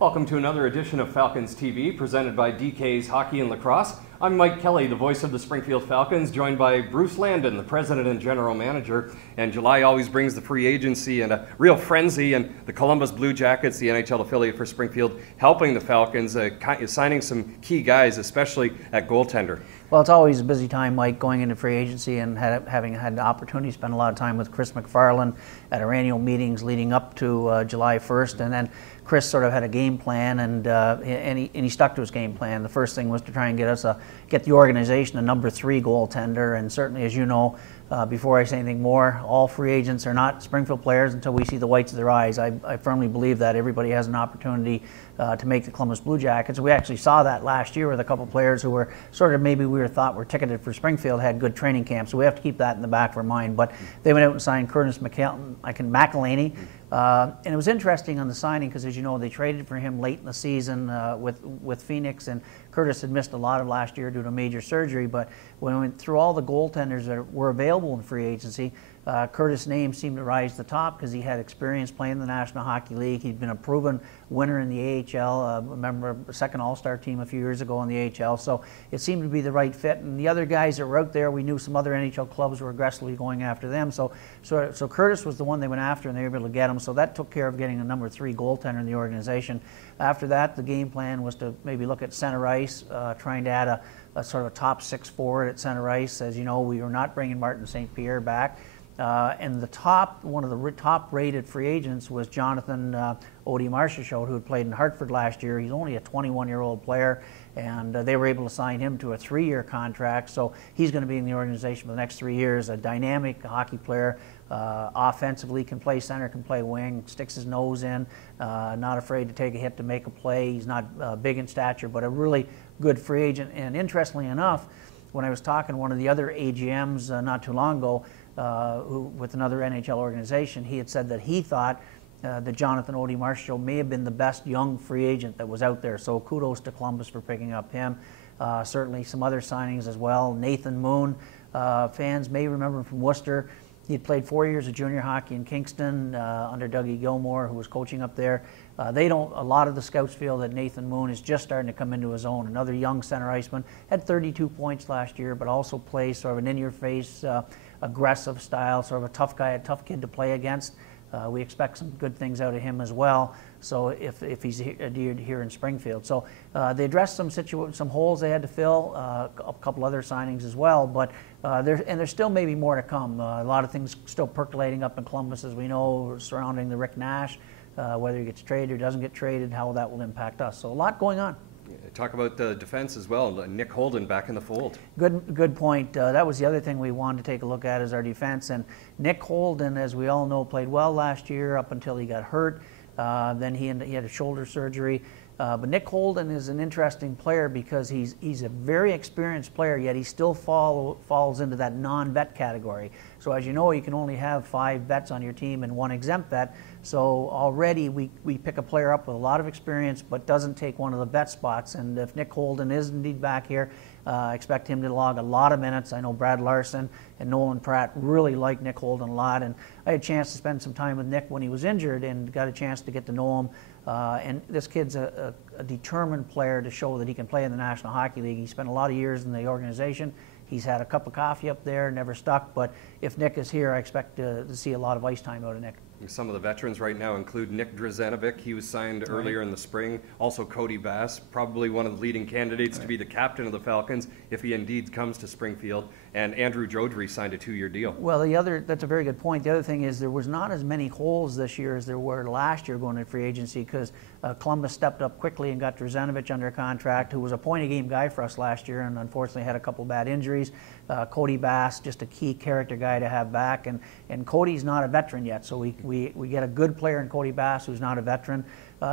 Welcome to another edition of Falcons TV, presented by DK's Hockey and Lacrosse. I'm Mike Kelly, the voice of the Springfield Falcons, joined by Bruce Landon, the president and general manager. And July always brings the free agency and a real frenzy, and the Columbus Blue Jackets, the NHL affiliate for Springfield, helping the Falcons, signing some key guys, especially at goaltender. Well, it's always a busy time, Mike, going into free agency and having had the opportunity to spend a lot of time with Chris McFarland at our annual meetings leading up to July 1st. And then Chris sort of had a game plan, and he stuck to his game plan. The first thing was to try and get the organization a number 3 goaltender. And certainly, as you know, before I say anything more, all free agents are not Springfield players until we see the whites of their eyes. I firmly believe that everybody has an opportunity to make the Columbus Blue Jackets. We actually saw that last year with a couple players who were sort of maybe we thought were ticketed for Springfield, had good training camps. So we have to keep that in the back of our mind. But they went out and signed Curtis McElhinney. And it was interesting on the signing because, as you know, they traded for him late in the season with Phoenix, and Curtis had missed a lot of last year due to major surgery. But when we went through all the goaltenders that were available in free agency, Curtis' name seemed to rise to the top because he had experience playing in the National Hockey League. He'd been a proven winner in the AHL, remember a second All-Star team a few years ago in the AHL. So it seemed to be the right fit. And the other guys that were out there, we knew some other NHL clubs were aggressively going after them. So Curtis was the one they went after, and they were able to get him. So that took care of getting a number 3 goaltender in the organization. After that, the game plan was to maybe look at center ice, trying to add a sort of a top 6 forward at center ice. As you know, we were not bringing Martin St. Pierre back. And one of the top-rated free agents was Jonathan Marchessault, who had played in Hartford last year. He's only a 21-year-old player, and they were able to sign him to a 3-year contract. So he's going to be in the organization for the next 3 years, a dynamic hockey player. Offensively, can play center, can play wing, sticks his nose in, not afraid to take a hit to make a play. He's not big in stature, but a really good free agent. And interestingly enough, when I was talking to one of the other AGMs not too long ago, with another NHL organization, he had said that he thought that Jonathan Marchessault may have been the best young free agent that was out there. So kudos to Columbus for picking up him. Certainly some other signings as well. Nathan Moon, fans may remember him from Worcester. He had played 4 years of junior hockey in Kingston under Dougie Gilmore, who was coaching up there. A lot of the scouts feel that Nathan Moon is just starting to come into his own. Another young center iceman, had 32 points last year, but also plays sort of an in-your-face, aggressive style, sort of a tough guy, a tough kid to play against. We expect some good things out of him as well. So if he's here in Springfield, so they addressed some holes they had to fill, a couple other signings as well. But there's still maybe more to come. A lot of things still percolating up in Columbus, as we know, surrounding the Rick Nash, whether he gets traded or doesn't get traded, how that will impact us. So a lot going on. Talk about the defense as well. Nick Holden back in the fold. Good point. That was the other thing we wanted to take a look at is our defense. And Nick Holden, as we all know, played well last year up until he got hurt. Then he had a shoulder surgery. But Nick Holden is an interesting player because he's a very experienced player, yet he still falls into that non-vet category. So as you know, you can only have 5 vets on your team and 1 exempt vet. So already we pick a player up with a lot of experience but doesn't take one of the vet spots. And if Nick Holden is indeed back here, expect him to log a lot of minutes. I know Brad Larson and Nolan Pratt really like Nick Holden a lot. And I had a chance to spend some time with Nick when he was injured and got a chance to get to know him. And this kid's a determined player to show that he can play in the National Hockey League. He spent a lot of years in the organization. He's had a cup of coffee up there, never stuck. But if Nick is here, I expect to see a lot of ice time out of Nick. Some of the veterans right now include Nick Drazenovic. He was signed earlier in the spring. Also Cody Bass, probably one of the leading candidates to be the captain of the Falcons if he indeed comes to Springfield. And Andrew Jodry signed a 2-year deal. Well, that's a very good point. The other thing is there was not as many holes this year as there were last year going into free agency because Columbus stepped up quickly and got Drazenovic under contract, who was a point-a-game guy for us last year and unfortunately had a couple bad injuries. Cody Bass, just a key character guy to have back. And Cody's not a veteran yet, so we get a good player in Cody Bass who's not a veteran.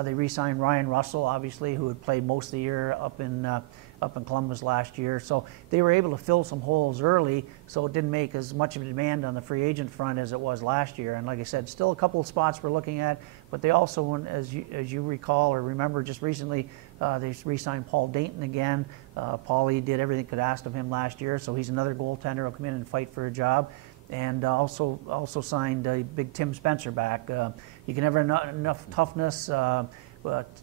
They re-signed Ryan Russell, obviously, who had played most of the year up in Columbus last year. So they were able to fill some holes early, so it didn't make as much of a demand on the free agent front as it was last year. And like I said, still a couple of spots we're looking at, but they also, as you recall or remember just recently, they re-signed Paul Dayton again. Paulie did everything could ask of him last year, so he's another goaltender who'll come in and fight for a job. And also signed big Tim Spencer back. You can never enough toughness,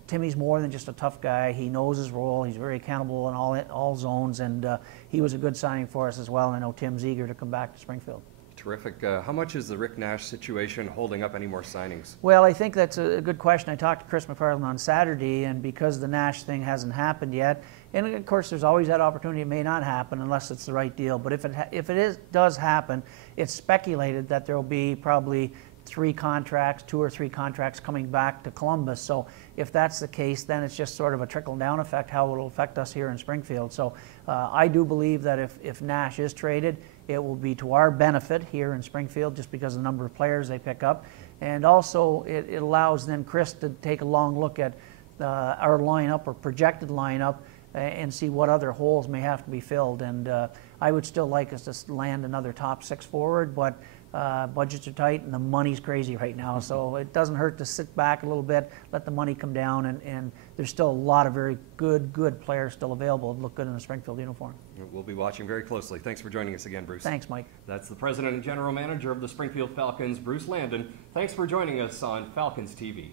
Timmy's more than just a tough guy. He knows his role. He's very accountable in all zones, and he was a good signing for us as well. And I know Tim's eager to come back to Springfield. Terrific. How much is the Rick Nash situation holding up any more signings? Well, I think that's a good question. I talked to Chris McFarland on Saturday, and because the Nash thing hasn't happened yet, and of course there's always that opportunity it may not happen unless it's the right deal, but if it does happen, it's speculated that there will be probably 2 or 3 contracts coming back to Columbus. So if that's the case, then it's just sort of a trickle-down effect, how it will affect us here in Springfield. So I do believe that if Nash is traded, it will be to our benefit here in Springfield just because of the number of players they pick up. And also it allows then Chris to take a long look at our lineup or projected lineup and see what other holes may have to be filled. And I would still like us to land another top 6 forward, but budgets are tight and the money's crazy right now, so it doesn't hurt to sit back a little bit, let the money come down, and there's still a lot of very good players still available that look good in a Springfield uniform. We'll be watching very closely. Thanks for joining us again, Bruce. Thanks, Mike. That's the President and General Manager of the Springfield Falcons, Bruce Landon. Thanks for joining us on Falcons TV.